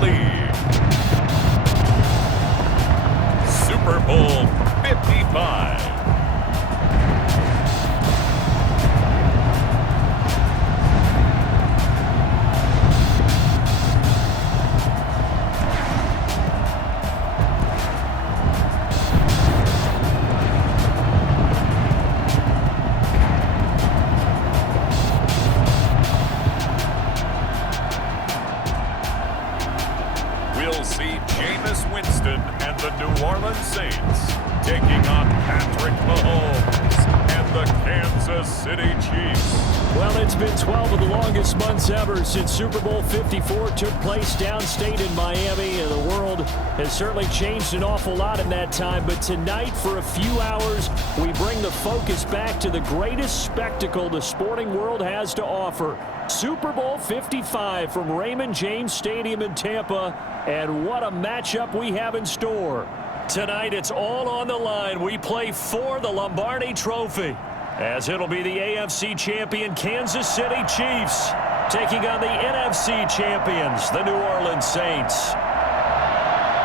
lead. Super Bowl 55. We'll see Jameis Winston and the New Orleans Saints taking on Patrick Mahomes and the Kansas City Chiefs. Well, it's been 12 of the longest months ever since Super Bowl 54 took place downstate in Miami, and the world has certainly changed an awful lot in that time. But tonight, for a few hours, we bring the focus back to the greatest spectacle the sporting world has to offer. Super Bowl 55 from Raymond James Stadium in Tampa, and what a matchup we have in store. Tonight, it's all on the line. We play for the Lombardi Trophy, as it'll be the AFC champion Kansas City Chiefs taking on the NFC champions, the New Orleans Saints.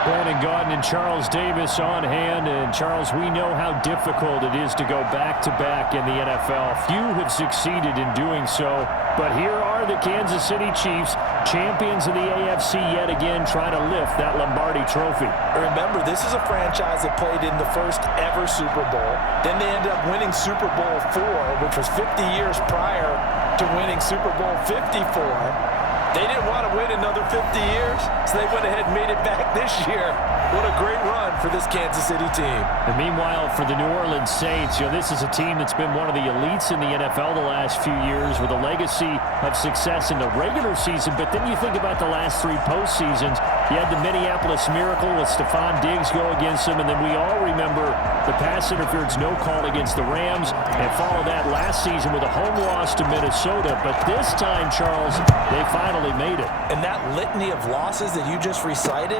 Brandon Gaudin and Charles Davis on hand. And Charles, we know how difficult it is to go back-to-back in the NFL. Few have succeeded in doing so, but here are the Kansas City Chiefs, champions of the AFC yet again, trying to lift that Lombardi Trophy. Remember, this is a franchise that played in the first ever Super Bowl. Then they ended up winning Super Bowl IV, which was 50 years prior to winning Super Bowl 54. They didn't want to wait another 50 years, so they went ahead and made it back this year. What a great run for this Kansas City team. And meanwhile, for the New Orleans Saints, this is a team that's been one of the elites in the NFL the last few years with a legacy of success in the regular season. But then you think about the last three postseasons. You had the Minneapolis Miracle with Stephon Diggs go against them, and then we all remember the pass interference no call against the Rams, and follow that last season with a home loss to Minnesota. But this time, Charles, they finally made it. And that litany of losses that you just recited,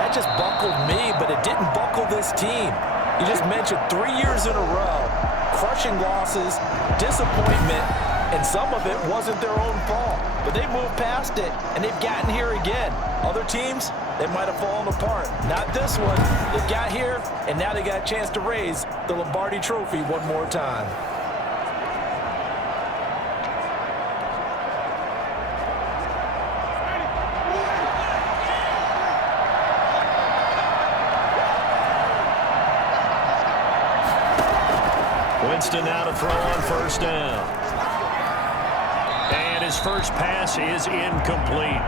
that just buckled me, but it didn't buckle this team. You just mentioned 3 years in a row, crushing losses, disappointment, and some of it wasn't their own fault. But they moved past it, and they've gotten here again. Other teams, they might have fallen apart. Not this one. They got here, and now they got a chance to raise the Lombardi Trophy one more time. Winston now to throw on first down. And his first pass is incomplete.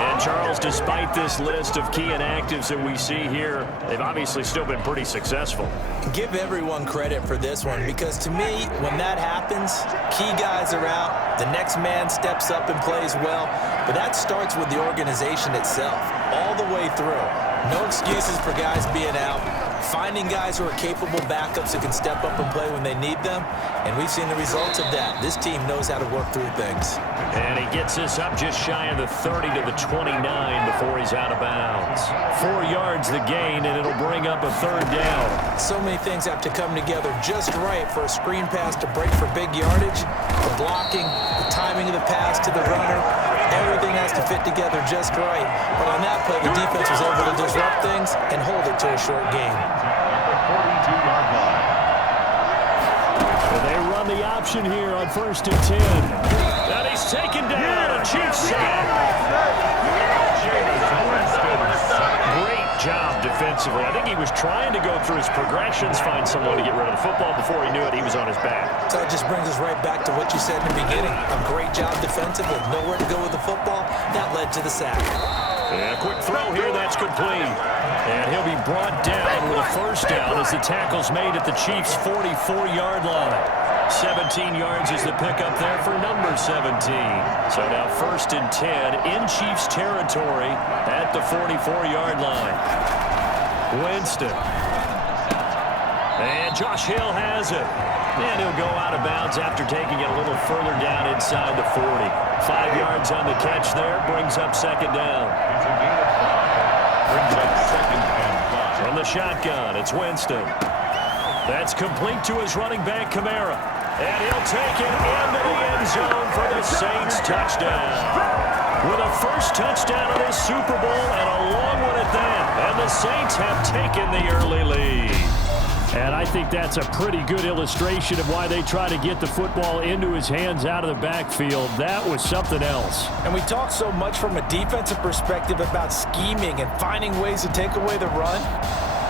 And Charles, despite this list of key inactives that we see here, they've obviously still been pretty successful. Give everyone credit for this one, because to me, when that happens, key guys are out, the next man steps up and plays well, but that starts with the organization itself, all the way through. No excuses for guys being out. Finding guys who are capable backups who can step up and play when they need them, and we've seen the results of that. This team knows how to work through things. And he gets us up just shy of the 30 to the 29 before he's out of bounds. 4 yards the gain, and it'll bring up a third down. So many things have to come together just right for a screen pass to break for big yardage. The blocking, the timing of the pass to the runner, everything has to fit together just right. But on that play, the defense was able to disrupt things and hold it to a short game. They run the option here on 1st and 10. And he's taken down. A Chiefs sack. Great job defensively. I think he was trying to go through his progressions, find someone to get rid of the football. Before he knew it, he was on his back. So it just brings us right back to what you said in the beginning. A great job defensively. Nowhere to go with the football. That led to the sack. And a quick throw here. That's complete. And he'll be brought down with a first down as the tackle's made at the Chiefs' 44-yard line. 17 yards is the pickup there for number 17. So now 1st and 10 in Chiefs territory at the 44-yard line. Winston. And Josh Hill has it. And he'll go out of bounds after taking it a little further down inside the 40. 5 yards on the catch there, brings up second down. Brings up second and 5. From the shotgun, it's Winston. That's complete to his running back, Kamara. And he'll take it into the end zone for the Saints touchdown. with a first touchdown of this Super Bowl and a long one at that. And the Saints have taken the early lead. And I think that's a pretty good illustration of why they try to get the football into his hands out of the backfield. That was something else. And we talk so much from a defensive perspective about scheming and finding ways to take away the run.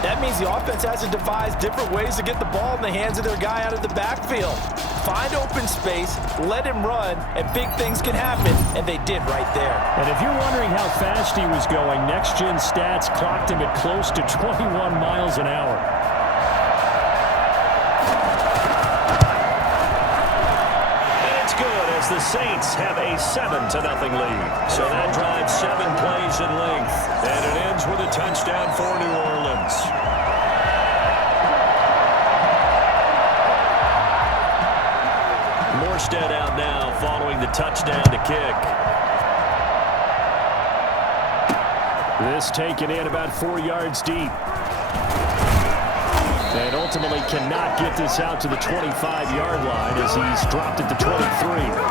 That means the offense has to devise different ways to get the ball in the hands of their guy out of the backfield. Find open space, let him run, and big things can happen, and they did right there. And if you're wondering how fast he was going, next-gen stats clocked him at close to 21 miles an hour. The Saints have a 7-0 lead. So that drives 7 plays in length. And it ends with a touchdown for New Orleans. Morstead out now following the touchdown to kick. This taken in about 4 yards deep. And ultimately cannot get this out to the 25-yard line as he's dropped it to 23.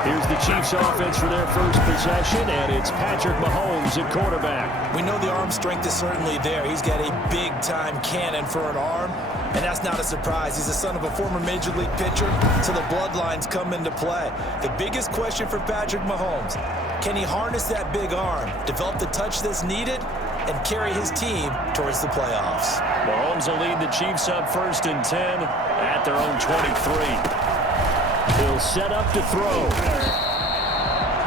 Here's the Chiefs offense for their first possession, and it's Patrick Mahomes at quarterback. We know the arm strength is certainly there. He's got a big-time cannon for an arm, and that's not a surprise. He's the son of a former Major League pitcher, so the bloodlines come into play. The biggest question for Patrick Mahomes, can he harness that big arm, develop the touch that's needed, and carry his team towards the playoffs? Mahomes will lead the Chiefs up 1st and 10 at their own 23. He'll set up to throw.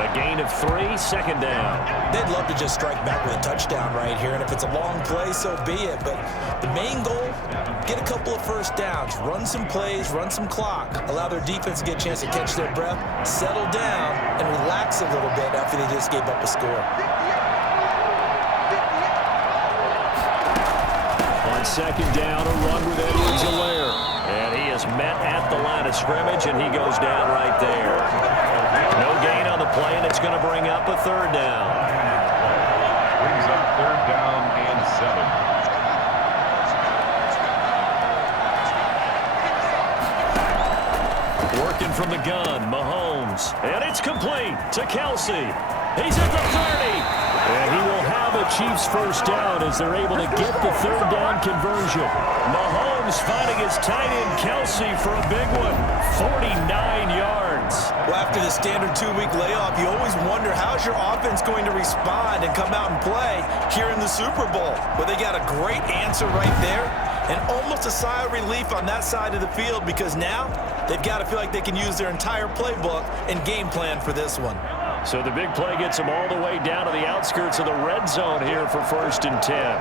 A gain of 3, 2nd down. They'd love to just strike back with a touchdown right here, and if it's a long play, so be it. But the main goal, get a couple of first downs, run some plays, run some clock, allow their defense to get a chance to catch their breath, settle down, and relax a little bit after they just gave up a score. On 2nd down, a run with Edwards-Helaire. And he is met at the line of scrimmage, and he goes down right there. No gain on the play, and it's going to bring up a 3rd down. Brings up 3rd down and 7. Working from the gun, Mahomes. And it's complete to Kelsey. He's at the 30. And he will have a Chiefs first down as they're able to get the 3rd down conversion. Mahomes finding his tight end Kelsey for a big one. 49 yards. Well, after the standard 2-week layoff, you always wonder how's your offense going to respond and come out and play here in the Super Bowl. Well, they got a great answer right there and almost a sigh of relief on that side of the field because now they've got to feel like they can use their entire playbook and game plan for this one. So the big play gets them all the way down to the outskirts of the red zone here for 1st and 10.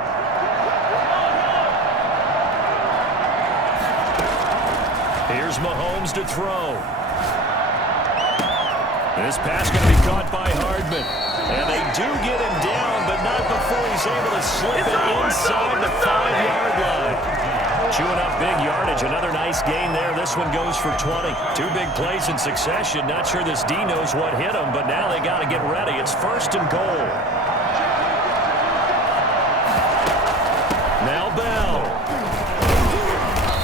Here's Mahomes to throw. This pass going to be caught by Hardman. And they do get him down, but not before he's able to slip it inside the 5-yard line. Chewing up big yardage. Another nice gain there. This one goes for 20. 2 big plays in succession. Not sure this D knows what hit him, but now they got to get ready. It's 1st and goal. Now Bell.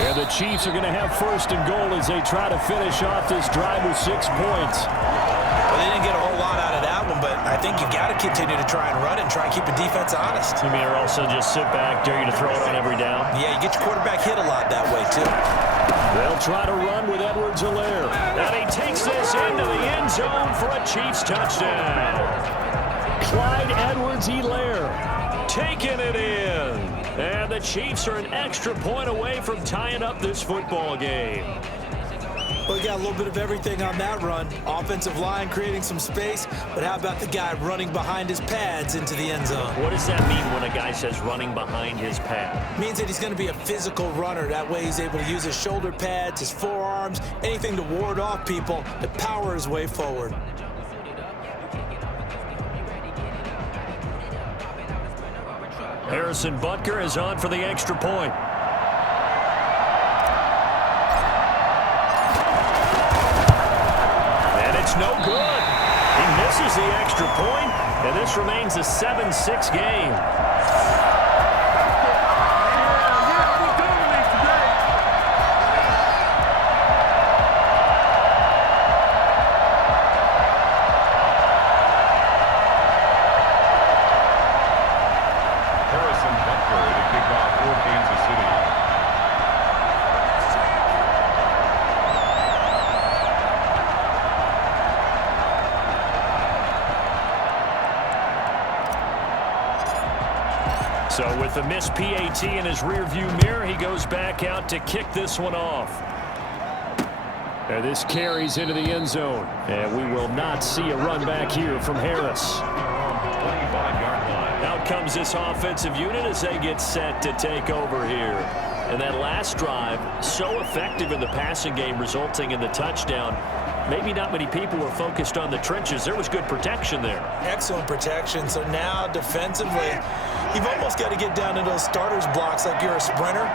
And the Chiefs are going to have 1st and goal as they try to finish off this drive with 6 points. Well, they didn't get a whole lot out of that one, but I think you got to continue to try and run and try and keep the defense honest. You mean, or also just sit back, dare you to throw it on every down? Yeah, you get your quarterback hit a lot that way, too. They'll try to run with Edwards-Helaire. And he takes this into the end zone for a Chiefs touchdown. Clyde Edwards-Helaire taking it in. And the Chiefs are an extra point away from tying up this football game. Well, we got a little bit of everything on that run. Offensive line creating some space, but how about the guy running behind his pads into the end zone? What does that mean when a guy says running behind his pad? Means that he's going to be a physical runner. That way he's able to use his shoulder pads, his forearms, anything to ward off people to power his way forward. Harrison Butker is on for the extra point. It's no good. He misses the extra point, and this remains a 7-6 game. With the missed PAT in his rearview mirror, he goes back out to kick this one off. And this carries into the end zone. And we will not see a run back here from Harris. Out comes this offensive unit as they get set to take over here. And that last drive, so effective in the passing game, resulting in the touchdown. Maybe not many people were focused on the trenches. There was good protection there. Excellent protection. So now defensively, you've almost got to get down to those starters blocks like you're a sprinter.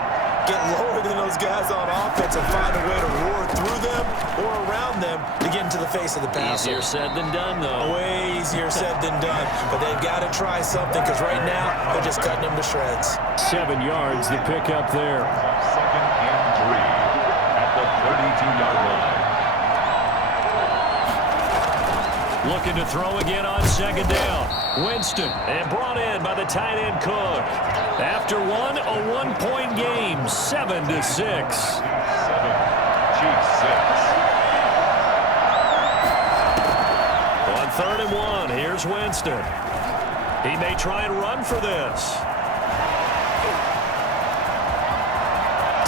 Get lower than those guys on offense and find a way to roar through them or around them to get into the face of the passer. Easier said than done, though. Way easier said than done. But they've got to try something because right now they're just cutting them to shreds. 7 yards, the pickup there. 2nd and 3 at the 32-yard line. Looking to throw again on 2nd down. Winston, and brought in by the tight end Cook. After one, a 1-point game, 7-6. 7, Chiefs 6. On 3rd and 1, here's Winston. He may try and run for this.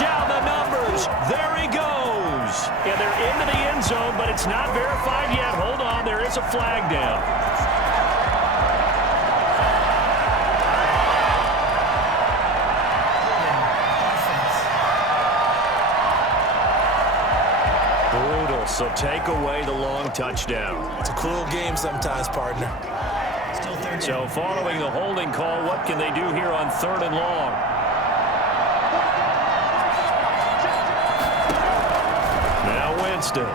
Down the numbers. There he goes. And they're into the end zone, but it's not verified yet. Hold on, there is a flag down. Brutal, so take away the long touchdown. It's a cruel game sometimes, partner. So following the holding call, what can they do here on 3rd and long? Now Winston.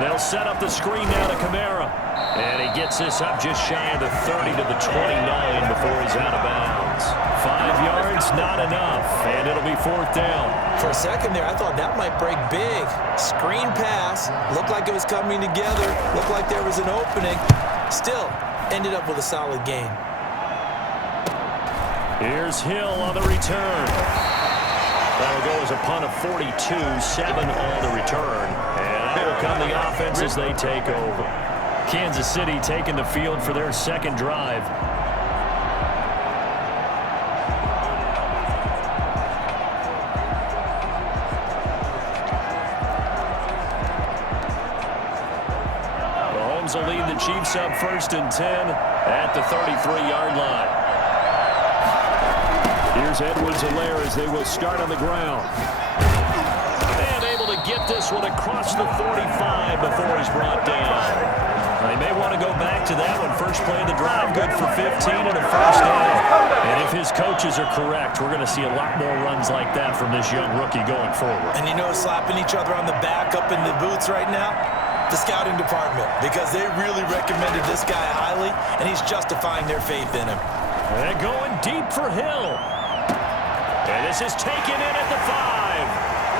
They'll set up the screen now to Kamara. And he gets this up just shy of the 30 to the 29 before he's out of bounds. 5 yards, not enough, and it'll be 4th down. For a second there, I thought that might break big. Screen pass, looked like it was coming together, looked like there was an opening. Still, ended up with a solid gain. Here's Hill on the return. That'll go as a punt of 42, 7 on the return. And out will come the offense as they take over. Kansas City taking the field for their 2nd drive. Mahomes will lead the Chiefs up 1st and 10 at the 33-yard line. Here's Edwards-Helaire as they will start on the ground. And able to get this one across the 45 before he's brought down. They may want to go back to that one. First play of the drive, good for 15 and a 1st down. And if his coaches are correct, we're going to see a lot more runs like that from this young rookie going forward. And you know, slapping each other on the back up in the boots right now? The scouting department, because they really recommended this guy highly, and he's justifying their faith in him. And going deep for Hill. And this is taken in at the 5.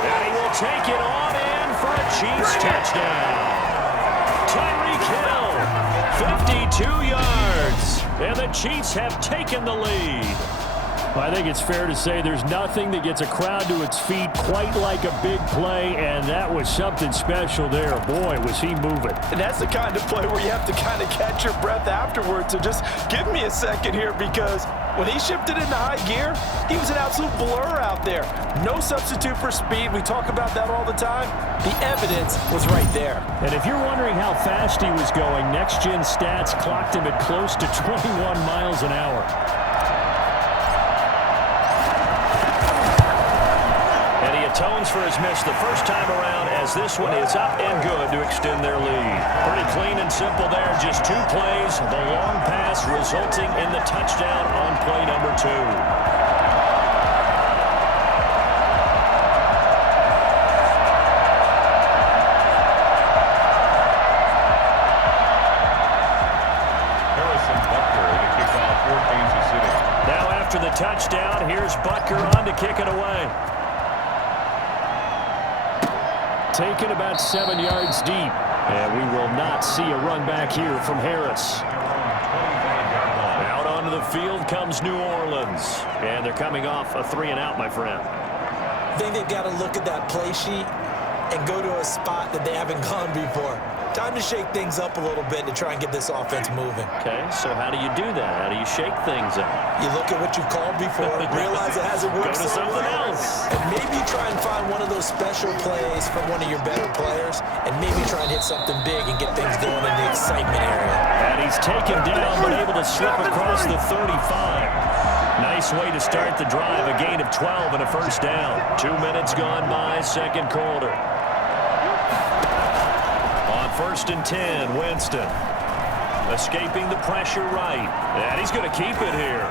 And he will take it on in for a Chiefs touchdown. Tyreek Hill, 52 yards. And the Chiefs have taken the lead. I think it's fair to say there's nothing that gets a crowd to its feet quite like a big play, and that was something special there. Boy, was he moving. And that's the kind of play where you have to kind of catch your breath afterwards. So just give me a second here, because when he shifted into high gear, he was an absolute blur out there. No substitute for speed. We talk about that all the time. The evidence was right there. And if you're wondering how fast he was going, next-gen stats clocked him at close to 21 miles an hour. Atones for his miss the first time around, as this one is up and good to extend their lead. Pretty clean and simple there. Just 2 plays. The long pass resulting in the touchdown on play number 2. Harrison Butker to kick off for Kansas City. Now after the touchdown, here's Butker on to kick it away. Taken about 7 yards deep. And we will not see a run back here from Harris. Out onto the field comes New Orleans. And they're coming off a 3-and-out, my friend. I think they've got to look at that play sheet and go to a spot that they haven't gone before. Time to shake things up a little bit to try and get this offense moving. Okay, so how do you do that? How do you shake things up? You look at what you've called before, realize it hasn't worked Go to something else. and maybe try and find one of those special plays from one of your better players, and maybe try and hit something big and get things going in the excitement area. And he's taken down, but able to slip across the 35. Nice way to start the drive, a gain of 12 and a first down. 2 minutes gone by, second quarter. On 1st and 10, Winston. Escaping the pressure right. And he's going to keep it here.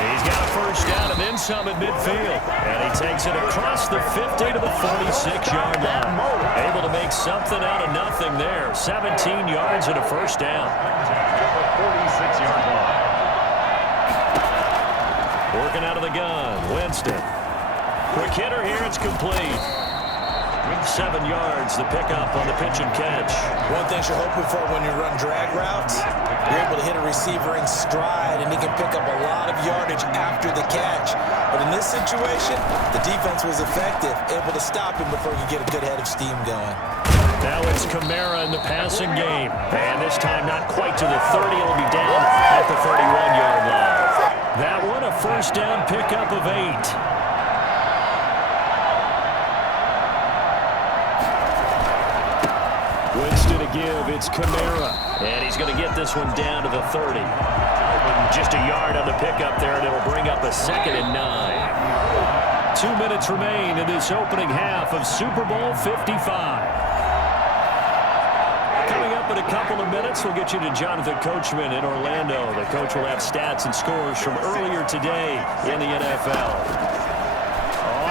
He's got a first down and then some at midfield. And he takes it across the 50 to the 46-yard line. Able to make something out of nothing there. 17 yards and a first down. 46-yard line. Working out of the gun, Winston. Quick hitter here, it's complete. 7 yards, the pickup on the pitch and catch. One thing you're hoping for when you run drag routes, you're able to hit a receiver in stride, and he can pick up a lot of yardage after the catch. But in this situation, the defense was effective, able to stop him before he could get a good head of steam going. Now it's Kamara in the passing game. And this time not quite to the 30. It'll be down at the 31-yard line. That one a first down pickup of 8. Winston to give, it's Kamara. And he's going to get this one down to the 30. Just a yard on the pickup there, and it'll bring up a 2nd and 9. 2 minutes remain in this opening half of Super Bowl 55. Coming up in a couple of minutes, we'll get you to Jonathan Coachman in Orlando. The coach will have stats and scores from earlier today in the NFL.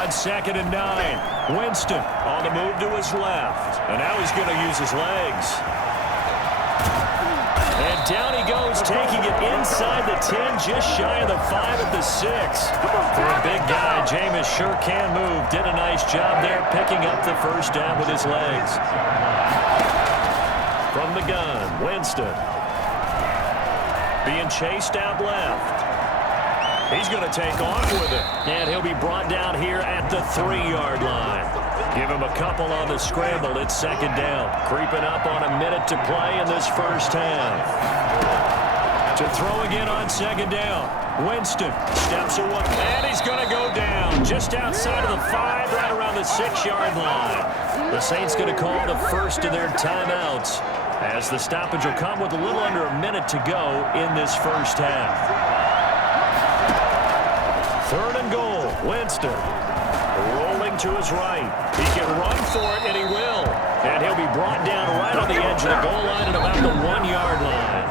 On 2nd and 9, Winston on the move to his left. And now he's going to use his legs. And down he goes, taking it inside the 10, just shy of the 5 at the 6. For a big guy, Jameis sure can move. Did a nice job there picking up the first down with his legs. From the gun, Winston. Being chased out left. He's going to take off with it. And he'll be brought down here at the 3-yard line. Give him a couple on the scramble. It's 2nd down. Creeping up on a minute to play in this first half. To throw again on 2nd down. Winston steps away. And he's going to go down just outside of the 5, right around the 6-yard line. The Saints going to call the first of their timeouts, as the stoppage will come with a little under a minute to go in this first half. 3rd and goal, Winston. Rolling to his right. He can run for it, and he will. And he'll be brought down right on the edge of the goal line at about the 1-yard line.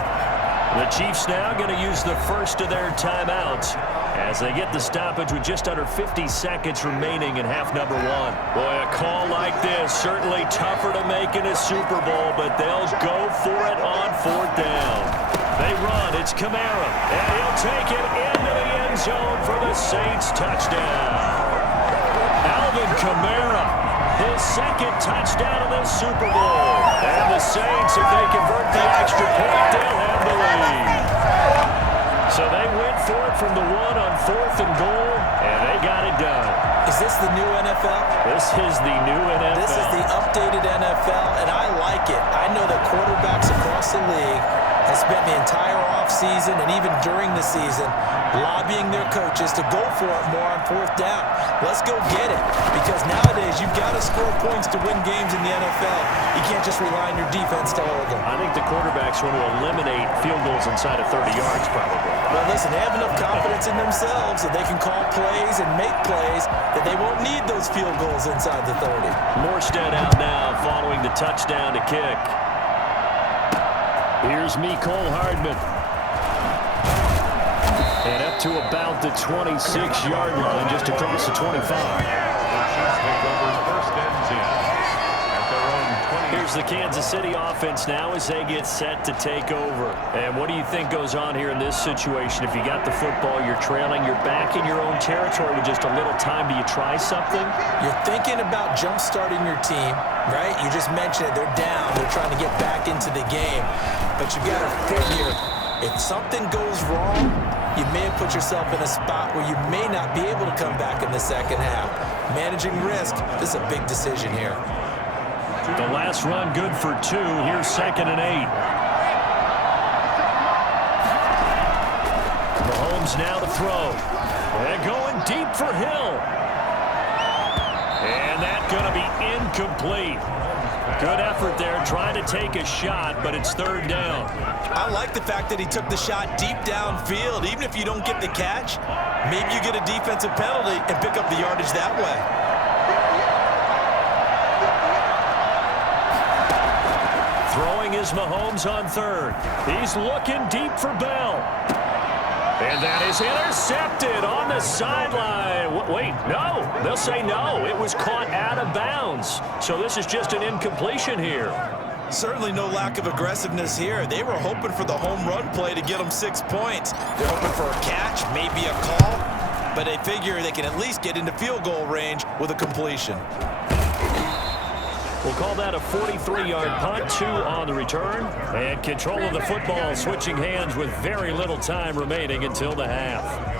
The Chiefs now going to use the first of their timeouts as they get the stoppage with just under 50 seconds remaining in half number 1. Boy, a call like this, certainly tougher to make in a Super Bowl, but they'll go for it on 4th down. They run, it's Kamara, and he'll take it into the end zone for the Saints touchdown. Alvin Kamara, his 2nd touchdown of the Super Bowl. And the Saints, if they convert the extra point, they'll have the lead. So they went for it from the 1 on 4th and goal, and they got it done. Is this the new NFL? This is the new NFL. This is the updated NFL, and I like it. I know that quarterbacks across the league have spent the entire offseason and even during the season lobbying their coaches to go for it more on 4th down. Let's go get it, because nowadays you've got to score points to win games in the NFL. You can't just rely on your defense to hold them. I think the quarterbacks want to eliminate field goals inside of 30 yards probably. Well, listen, they have enough confidence in themselves that they can call plays and make plays that they won't need those field goals inside the 30. Morstead out now following the touchdown to kick. Here's Mecole Hardman. And up to about the 26-yard line, just across the 25. Here's the Kansas City offense now as they get set to take over. And what do you think goes on here in this situation? If you got the football, you're trailing, you're back in your own territory with just a little time. Do you try something? You're thinking about jump-starting your team, right? You just mentioned it. They're down. They're trying to get back into the game. But you got to figure, if something goes wrong, you may have put yourself in a spot where you may not be able to come back in the second half. Managing risk, this is a big decision here. The last run good for 2. Here's 2nd and 8. Mahomes now to throw. And going deep for Hill. And that's going to be incomplete. Good effort there trying to take a shot, but it's 3rd down. I like the fact that he took the shot deep downfield. Even if you don't get the catch, maybe you get a defensive penalty and pick up the yardage that way. Throwing is Mahomes on 3rd. He's looking deep for Bell. And that is intercepted on the sideline. Wait, no. They'll say no. It was caught out of bounds. So this is just an incompletion here. Certainly no lack of aggressiveness here. They were hoping for the home run play to get them 6 points. They're hoping for a catch, maybe a call, but they figure they can at least get into field goal range with a completion. We'll call that a 43-yard punt, 2 on the return. And control of the football switching hands with very little time remaining until the half.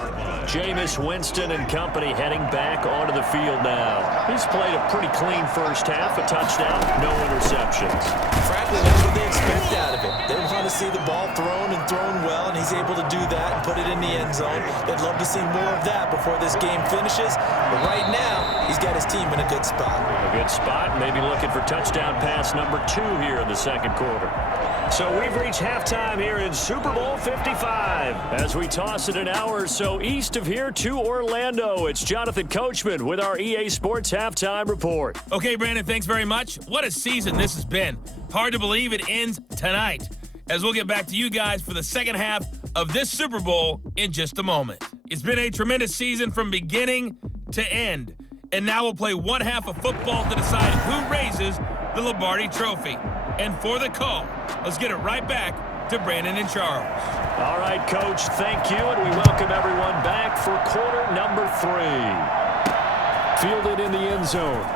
Jameis Winston and company heading back onto the field now. He's played a pretty clean first half, a touchdown, no interceptions. Frankly, that's what they expect out of it. They want to see the ball thrown and thrown well, and he's able to do that and put it in the end zone. They'd love to see more of that before this game finishes. But right now, he's got his team in a good spot. A good spot, maybe looking for touchdown pass number 2 here in the 2nd quarter. So we've reached halftime here in Super Bowl 55. As we toss it an hour or so east of here to Orlando, it's Jonathan Coachman with our EA Sports Halftime Report. Okay, Brandon, thanks very much. What a season this has been. Hard to believe it ends tonight, as we'll get back to you guys for the second half of this Super Bowl in just a moment. It's been a tremendous season from beginning to end, and now we'll play one half of football to decide who raises the Lombardi Trophy. And for the call, let's get it right back to Brandon and Charles. All right, Coach, thank you, and we welcome everyone back for quarter number 3. Fielded in the end zone.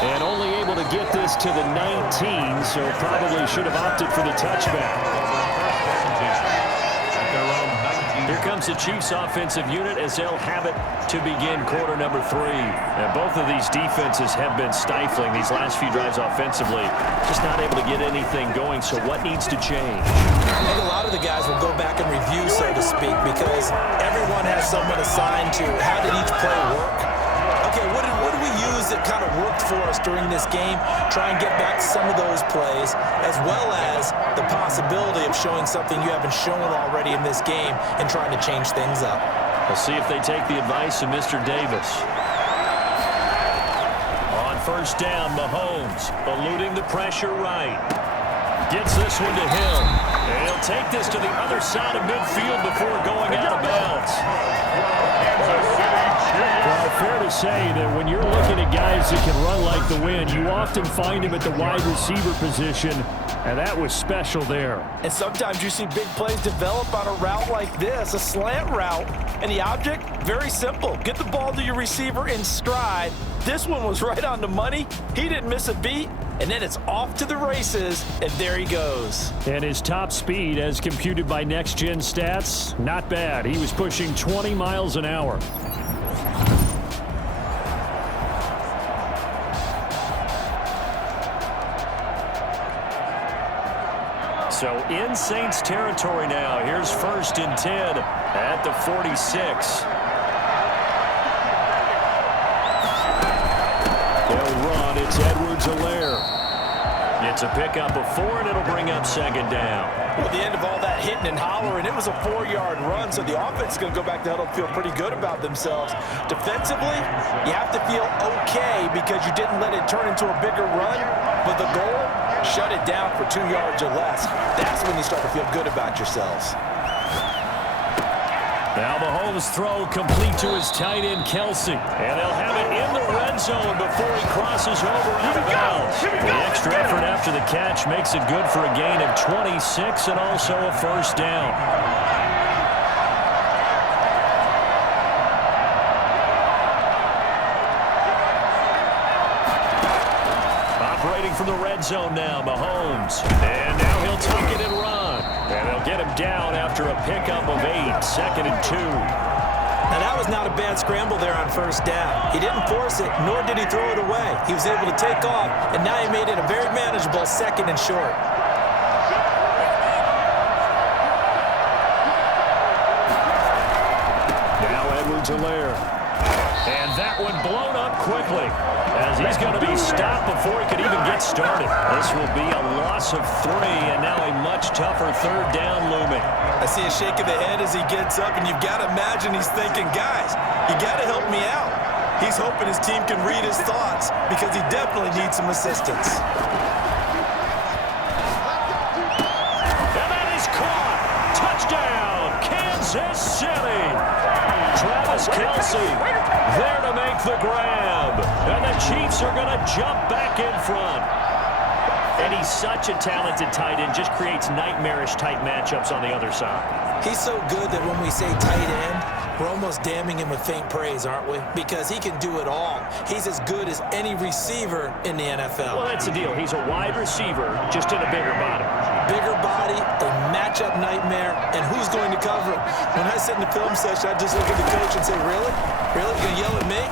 And only able to get this to the 19, so probably should have opted for the touchback. Here comes the Chiefs offensive unit as they'll have it to begin quarter number 3. And both of these defenses have been stifling these last few drives offensively. Just not able to get anything going, so what needs to change? I think a lot of the guys will go back and review, so to speak, because everyone has someone assigned to how did each play work. Okay, what did we use that kind of worked for us during this game? Try and get back some of those plays, as well as the possibility of showing something you haven't shown already in this game and trying to change things up. We'll see if they take the advice of Mr. Davis. On 1st down, Mahomes eluding the pressure right. Gets this one to Hill. And he'll take this to the other side of midfield before going out of bounds. Well, fair to say that when you're looking at guys that can run like the wind, you often find him at the wide receiver position, and that was special there. And sometimes you see big plays develop on a route like this, a slant route, and the object, very simple. Get the ball to your receiver in stride. This one was right on the money. He didn't miss a beat, and then it's off to the races, and there he goes. And his top speed, as computed by Next Gen Stats, not bad. He was pushing 20 miles an hour. So in Saints territory now. Here's 1st and 10 at the 46. They'll run. It's Edwards-Helaire. It's a pickup of 4, and it'll bring up 2nd down. Well, at the end of all that hitting and hollering, it was a 4-yard run, so the offense is going to go back to huddle and feel pretty good about themselves. Defensively, you have to feel okay because you didn't let it turn into a bigger run, but the goal, shut it down for 2 yards or less. That's when you start to feel good about yourselves. Now Mahomes' throw complete to his tight end, Kelsey. And they'll have it in the red zone before he crosses over out of bounds. The extra effort after the catch makes it good for a gain of 26 and also a 1st down. Operating from the red zone now, Mahomes. And now he'll tuck it and run. And they'll get him down after a pickup of 8, 2nd and 2. Now, that was not a bad scramble there on first down. He didn't force it, nor did he throw it away. He was able to take off, and now he made it a very manageable 2nd and short. Edwards-Helaire. And that one blown up quickly as he's going to be stopped before he could even get started. This will be a loss of 3, and now a much tougher 3rd down looming. I see a shake of the head as he gets up, and you've got to imagine he's thinking, guys, you got to help me out. He's hoping his team can read his thoughts because he definitely needs some assistance. And that is caught. Touchdown, Kansas City. Travis Kelce there to make the grab. And the Chiefs are going to jump back in front. And he's such a talented tight end, just creates nightmarish-type matchups on the other side. He's so good that when we say tight end, we're almost damning him with faint praise, aren't we? Because he can do it all. He's as good as any receiver in the NFL. Well, that's the deal. He's a wide receiver, just in a bigger body. Bigger body, a matchup nightmare, and who's going to cover him? When I sit in the film session, I just look at the coach and say, really? Really? You're going to yell at me?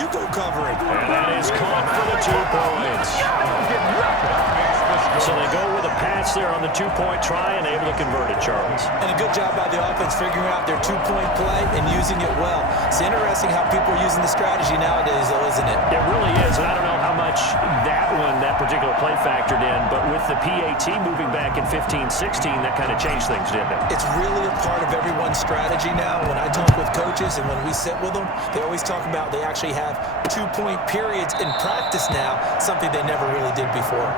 You go cover him. And that is caught for the 2 points. So they go with a pass there on the 2-point try and able to convert it, Charles. And a good job by the offense figuring out their 2-point play and using it well. It's interesting how people are using the strategy nowadays, though, isn't it? It really is, and I don't know how much that particular play factored in, but with the PAT moving back in 15-16, that kind of changed things, didn't it? It's really a part of everyone's strategy now. When I talk with coaches and when we sit with them, they always talk about they actually have 2-point periods in practice now, something they never really did before.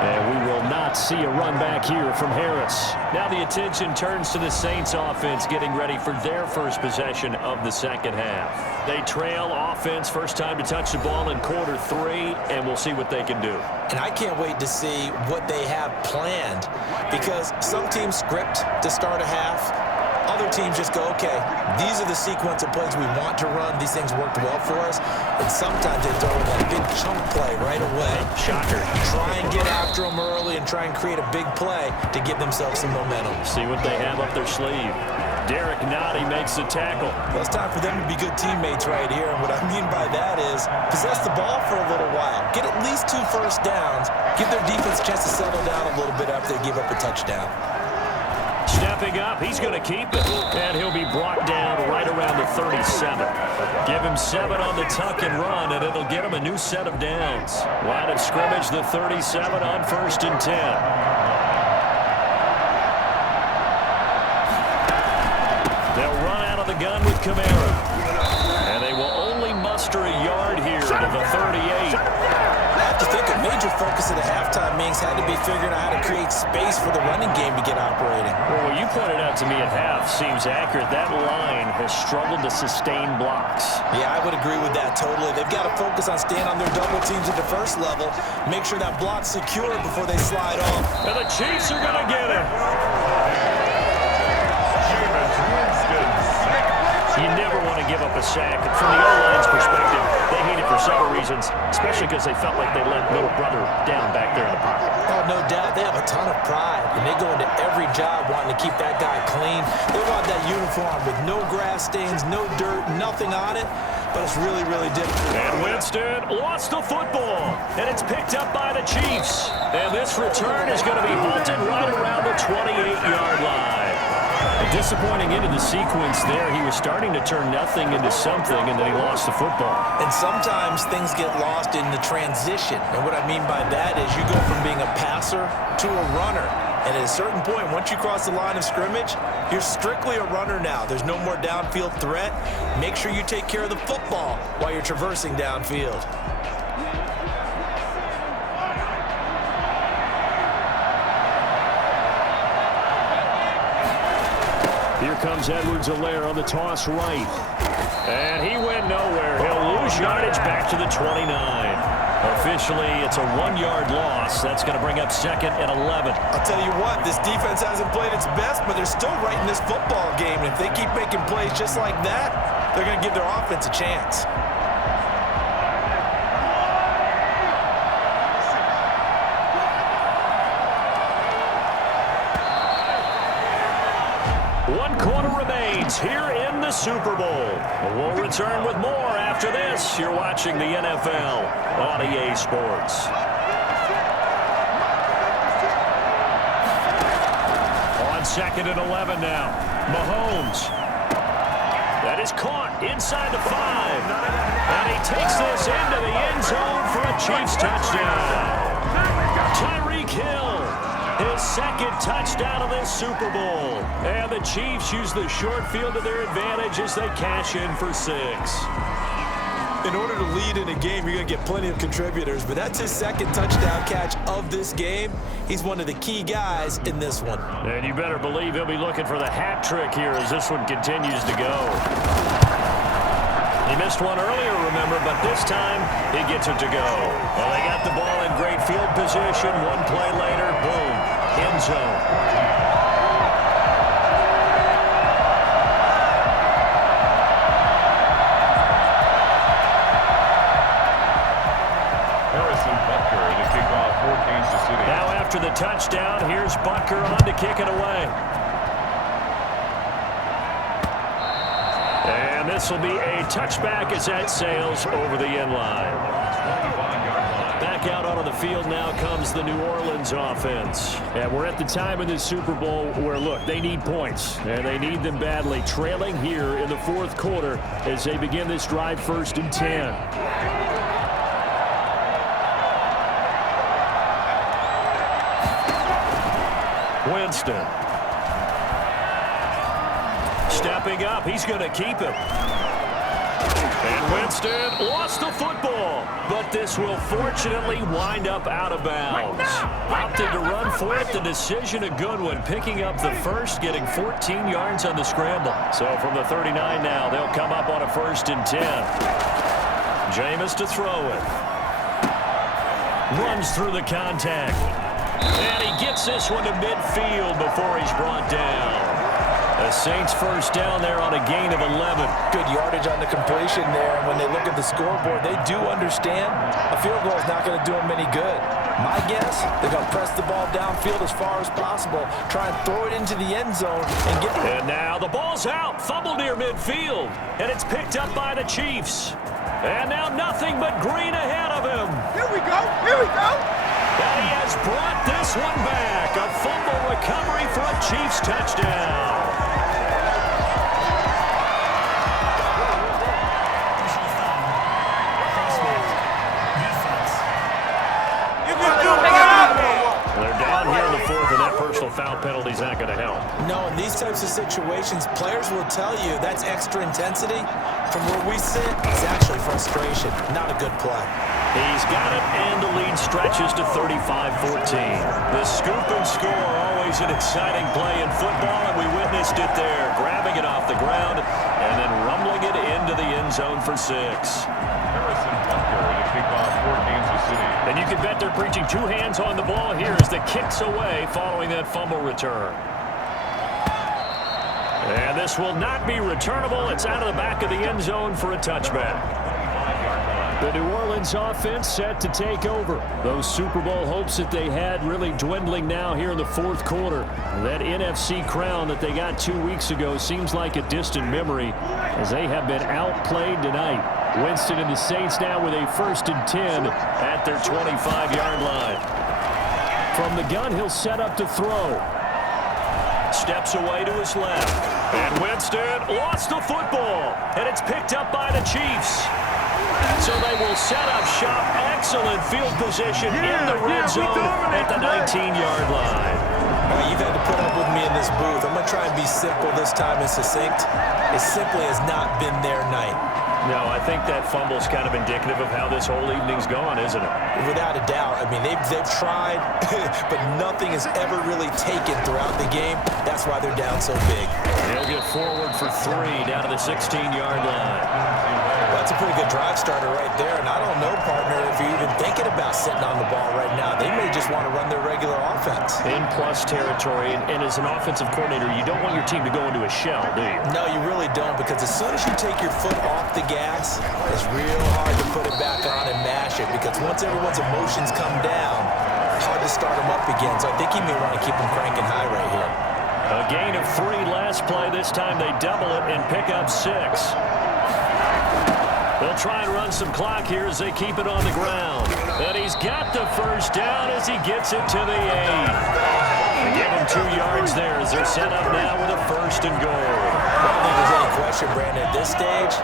And we will not see a run back here from Harris. Now the attention turns to the Saints offense getting ready for their first possession of the 2nd half. They trail offense, first time to touch the ball in quarter 3, and we'll see what they can do. And I can't wait to see what they have planned because some teams script to start a half. Other teams just go, okay, these are the sequence of plays we want to run. These things worked well for us. And sometimes they throw in that big chunk play right away. Shocker. Try and get after them early and try and create a big play to give themselves some momentum. See what they have up their sleeve. Derek Nottie makes the tackle. Well, it's time for them to be good teammates right here. And what I mean by that is possess the ball for a little while. Get at least 2 first downs. Give their defense a chance to settle down a little bit after they give up a touchdown. Stepping up, he's going to keep it. And he'll be brought down right around the 37. Give him 7 on the tuck and run, and it'll get him a new set of downs. Line of scrimmage, the 37 on 1st and 10. They'll run out of the gun with Kamara. And they will only muster a yard here to the 38. I have to think a major focus of the halftime meetings had to be figuring out how to create space for the running game to get operating. Well, what you pointed out to me at half seems accurate. That line has struggled to sustain blocks. Yeah, I would agree with that totally. They've got to focus on staying on their double teams at the first level, make sure that block's secure before they slide off. And the Chiefs are going to get it. You never want to give up a sack. From the O-line's perspective, they hate it for several reasons, especially because they felt like they let little brother down back there in the pocket. Oh, no doubt. They have a ton of pride, and they go into every job wanting to keep that guy clean. They want that uniform with no grass stains, no dirt, nothing on it, but it's really, really different. And Winston lost the football, and it's picked up by the Chiefs. And this return is going to be halted right around the 28-yard line. A disappointing end of the sequence there. He was starting to turn nothing into something, and then he lost the football. And sometimes things get lost in the transition. And what I mean by that is you go from being a passer to a runner. And at a certain point, once you cross the line of scrimmage, you're strictly a runner now. There's no more downfield threat. Make sure you take care of the football while you're traversing downfield. Here comes Edwards-Helaire on the toss right. And he went nowhere. He'll lose yardage back to the 29. Officially, it's a 1-yard loss. That's going to bring up 2nd and 11. I'll tell you what, this defense hasn't played its best, but they're still right in this football game. And if they keep making plays just like that, they're going to give their offense a chance. One quarter remains here in the the Super Bowl. We'll return with more after this. You're watching the NFL on EA Sports. On 2nd and 11 now. Mahomes. That is caught inside the 5. And he takes this into the end zone for a Chiefs touchdown. Tyreek Hill, his 2nd touchdown of this Super Bowl. And the Chiefs use the short field to their advantage as they cash in for 6. In order to lead in a game, you're going to get plenty of contributors, but that's his 2nd touchdown catch of this game. He's one of the key guys in this one. And you better believe he'll be looking for the hat trick here as this one continues to go. He missed one earlier, remember, but this time he gets it to go. Well, they got the ball in great field position. One play later, boom, end zone. Now after the touchdown, here's Butker on to kick it away. And this will be a touchback as that sails over the end line. Back out onto the field now comes the New Orleans offense. And we're at the time in the Super Bowl where, look, they need points. And they need them badly. Trailing here in the 4th quarter as they begin this drive 1st and 10. Winston. Stepping up, he's going to keep him. And Winston lost the football, but this will fortunately wind up out of bounds. Opted to run for it, the decision a good one, picking up the 1st, getting 14 yards on the scramble. So from the 39 now, they'll come up on a 1st and 10. Jameis to throw it. Runs through the contact. And he gets this one to midfield before he's brought down. The Saints 1st down there on a gain of 11. Good yardage on the completion there. And when they look at the scoreboard, they do understand a field goal is not going to do them any good. My guess, they're going to press the ball downfield as far as possible, try and throw it into the end zone and get it. And now the ball's out, fumble near midfield, and it's picked up by the Chiefs. And now nothing but green ahead of him. Here we go, here we go. And he has brought this one back. A fumble recovery for a Chiefs touchdown. They're down here in the 4th, and that personal foul penalty is not going to help. No, in these types of situations, players will tell you that's extra intensity. From where we sit, it's actually frustration. Not a good play. He's got it, and the lead stretches to 35-14. The scoop and score, always an exciting play in football, and we witnessed it there, grabbing it off the ground and then rumbling it into the end zone for 6. And you can bet they're preaching 2 hands on the ball here as the kick's away following that fumble return. And this will not be returnable. It's out of the back of the end zone for a touchback. The New Orleans offense set to take over. Those Super Bowl hopes that they had really dwindling now here in the 4th quarter. That NFC crown that they got 2 weeks ago seems like a distant memory as they have been outplayed tonight. Winston and the Saints now with a 1st and 10 at their 25-yard line. From the gun, he'll set up to throw. Steps away to his left. And Winston lost the football. And it's picked up by the Chiefs. So they will set up shop. Excellent field position in the red zone at the 19-yard line. Well, you've had to put up with me in this booth. I'm going to try and be simple this time and succinct. It simply has not been their night. No, I think that fumble's kind of indicative of how this whole evening's gone, isn't it? Without a doubt. I mean, they've tried, but nothing has ever really taken throughout the game. That's why they're down so big. They'll get forward for 3 down to the 16-yard line. That's a pretty good drive starter right there. And I don't know, partner, if you're even thinking about sitting on the ball right now. They may just want to run their regular offense. In plus territory. And as an offensive coordinator, you don't want your team to go into a shell, do you? No, you really don't, because as soon as you take your foot off the gas, it's real hard to put it back on and mash it, because once everyone's emotions come down, it's hard to start them up again. So I think he may want to keep them cranking high right here. A gain of 3 last play. This time they double it and pick up 6. They'll try and run some clock here as they keep it on the ground. And he's got the first down as he gets it to the 8. They give him 2 yards there as they're set up now with a 1st and goal. I don't think there's any question, Brandon, at this stage,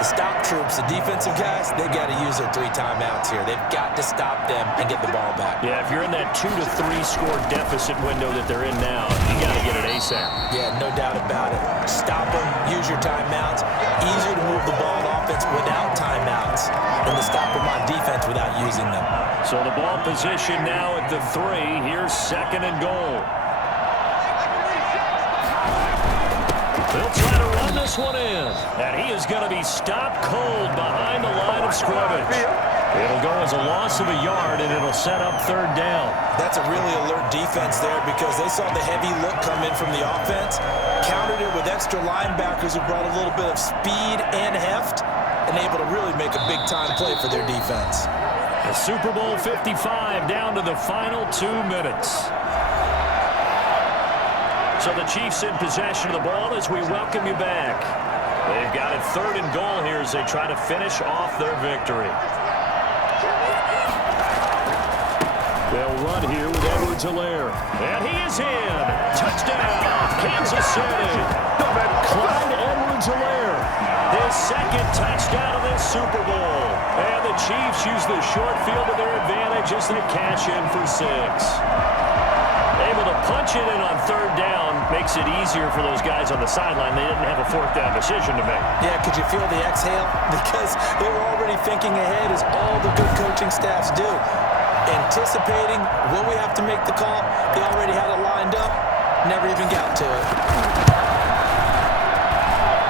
the stop troops, the defensive guys, they've got to use their 3 timeouts here. They've got to stop them and get the ball back. Yeah, if you're in that 2 to 3 score deficit window that they're in now, you got to get it ASAP. Yeah, no doubt about it. Stop them, use your timeouts. Easier to move the ball on offense without timeouts than to stop them on defense without using them. So the ball position now at the 3. Here's 2nd and goal. They'll try to run this one in. And he is going to be stopped cold behind the line of scrimmage. It'll go as a loss of a yard, and it'll set up 3rd down. That's a really alert defense there because they saw the heavy look come in from the offense, countered it with extra linebackers who brought a little bit of speed and heft, and able to really make a big-time play for their defense. The Super Bowl 55 down to the final 2 minutes. So the Chiefs in possession of the ball as we welcome you back. They've got it 3rd and goal here as they try to finish off their victory. They'll run here with Edwards-Helaire. And he is in. Touchdown, Kansas City. Clyde Edwards-Helaire. His 2nd touchdown of this Super Bowl. And the Chiefs use the short field to their advantage as they cash in for 6. Able to punch it in on 3rd down makes it easier for those guys on the sideline. They didn't have a 4th down decision to make. Yeah, could you feel the exhale? Because they were already thinking ahead, as all the good coaching staffs do. Anticipating, will we have to make the call? They already had it lined up, never even got to it.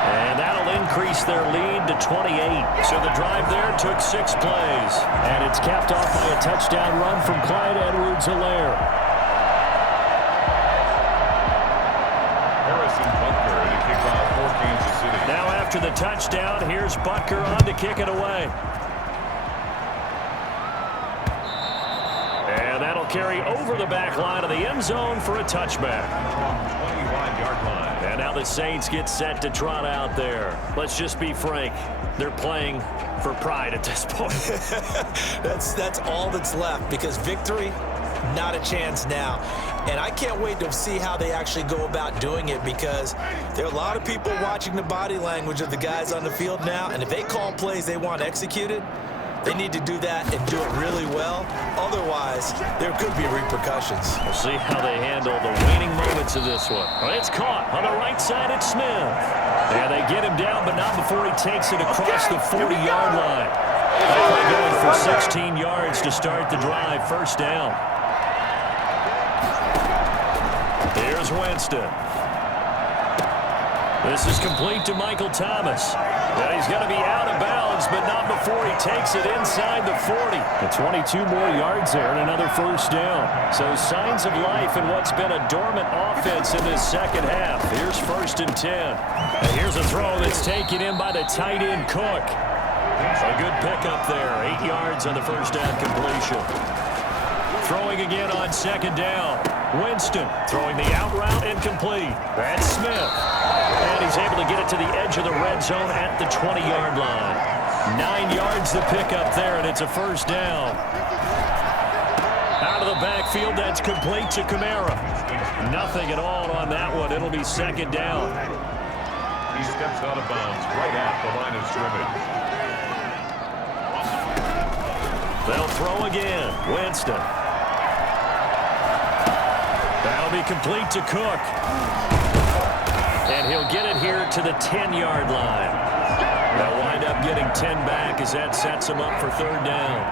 And that'll increase their lead to 28. So the drive there took 6 plays. And it's capped off by a touchdown run from Clyde Edwards-Helaire. Now after the touchdown, here's Butker on to kick it away. And that'll carry over the back line of the end zone for a touchback. 25-yard line. And now the Saints get set to trot out there. Let's just be frank. They're playing for pride at this point. That's all that's left, because victory, not a chance now. And I can't wait to see how they actually go about doing it, because there are a lot of people watching the body language of the guys on the field now, and if they call plays they want executed, they need to do that and do it really well. Otherwise, there could be repercussions. We'll see how they handle the waning moments of this one. Well, it's caught on the right side at Smith. And they get him down, but not before he takes it across the 40-yard line. They're going for 16 yards to start the drive. 1st down. Here's Winston. This is complete to Michael Thomas. And he's going to be out of bounds, but not before he takes it inside the 40. The 22 more yards there and another 1st down. So signs of life in what's been a dormant offense in this 2nd half. Here's 1st and 10. And here's a throw that's taken in by the tight end Cook. A good pickup there. 8 yards on the 1st down completion. Throwing again on 2nd down. Winston throwing the out route incomplete. That's Smith. And he's able to get it to the edge of the red zone at the 20-yard line. 9 yards to pick up there, and it's a 1st down. Out of the backfield, that's complete to Kamara. Nothing at all on that one. It'll be 2nd down. He steps out of bounds right at the line of scrimmage. They'll throw again. Winston. That'll be complete to Cook. And he'll get it here to the 10-yard line. They'll wind up getting 10 back as that sets him up for 3rd down.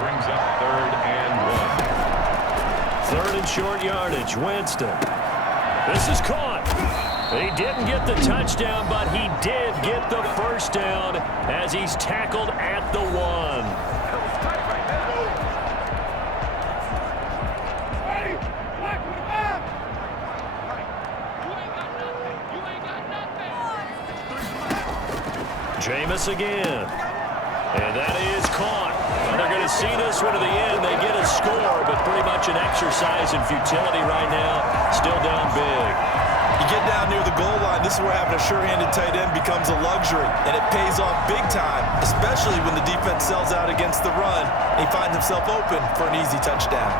Brings up 3rd and 1. 3rd and short yardage. Winston. This is caught. He didn't get the touchdown, but he did get the 1st down as he's tackled at the 1. Jameis again. And that is caught. And they're going to see this one to the end. They get a score, but pretty much an exercise in futility right now. Still down big. You get down near the goal line, this is where having a sure-handed tight end becomes a luxury, and it pays off big time, especially when the defense sells out against the run, and he finds himself open for an easy touchdown.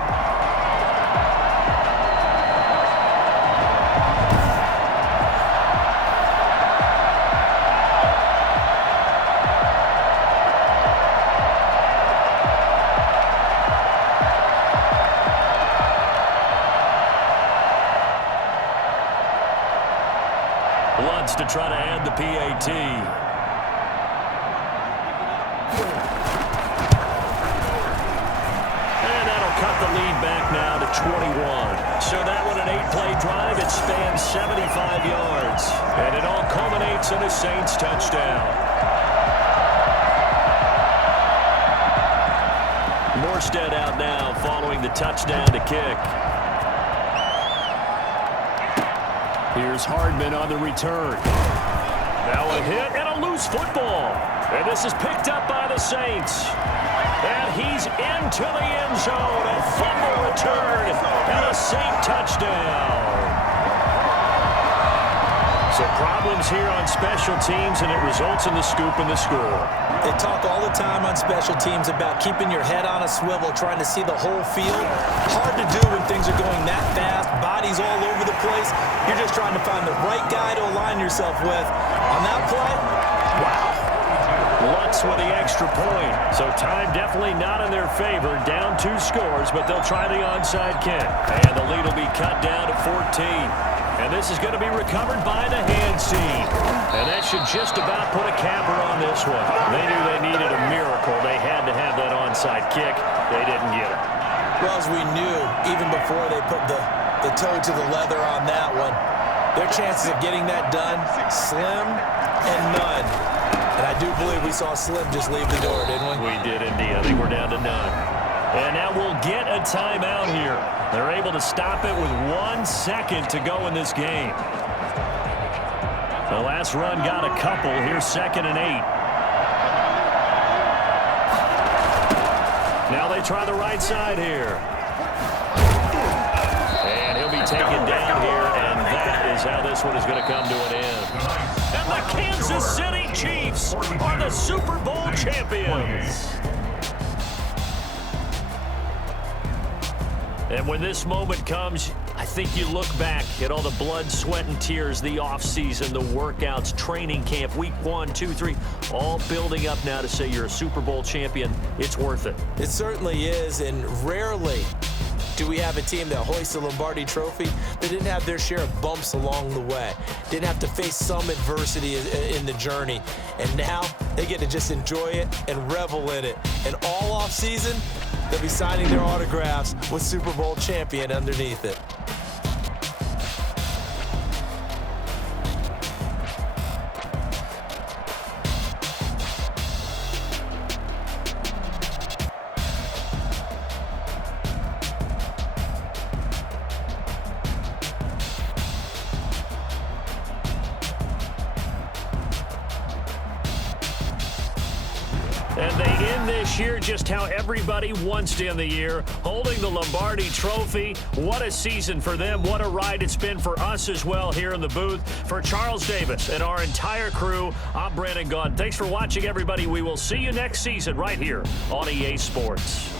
To try to add the PAT. And that'll cut the lead back now to 21. So that one an 8-play drive. It spans 75 yards. And it all culminates in a Saints touchdown. Morstead out now following the touchdown to kick. Here's Hardman on the return. Now a hit and a loose football. And this is picked up by the Saints. And he's into the end zone. A fumble return and a Saint touchdown. So problems here on special teams, and it results in the scoop and the score. They talk all the time on special teams about keeping your head on a swivel, trying to see the whole field. Hard to do when things are going that fast, bodies all over the place. You're just trying to find the right guy to align yourself with. On that play, wow. Lutz with the extra point. So time definitely not in their favor. Down 2 scores, but they'll try the onside kick. And the lead will be cut down to 14. And this is going to be recovered by the hands team. And that should just about put a capper on this one. They knew they needed a miracle. They had to have that onside kick. They didn't get it. Well, as we knew, even before they put the toe to the leather on that one, their chances of getting that done, slim and none. And I do believe we saw Slim just leave the door, didn't we? We did indeed. I think we're down to none. And now we'll get a timeout here. They're able to stop it with 1 second to go in this game. The last run got a couple. Here's 2nd and 8. Now they try the right side here. And he'll be taken down here, and that is how this one is going to come to an end. And the Kansas City Chiefs are the Super Bowl champions. And when this moment comes, I think you look back at all the blood, sweat, and tears, the offseason, the workouts, training camp, week 1, 2, 3, all building up now to say you're a Super Bowl champion. It's worth it. It certainly is, and rarely do we have a team that hoists the Lombardi Trophy that didn't have their share of bumps along the way, didn't have to face some adversity in the journey, and now they get to just enjoy it and revel in it. And all offseason, they'll be signing their autographs with Super Bowl champion underneath it. And they end this year just how everybody wants to end the year, holding the Lombardi Trophy. What a season for them. What a ride it's been for us as well here in the booth. For Charles Davis and our entire crew, I'm Brandon Gaudin. Thanks for watching, everybody. We will see you next season right here on EA Sports.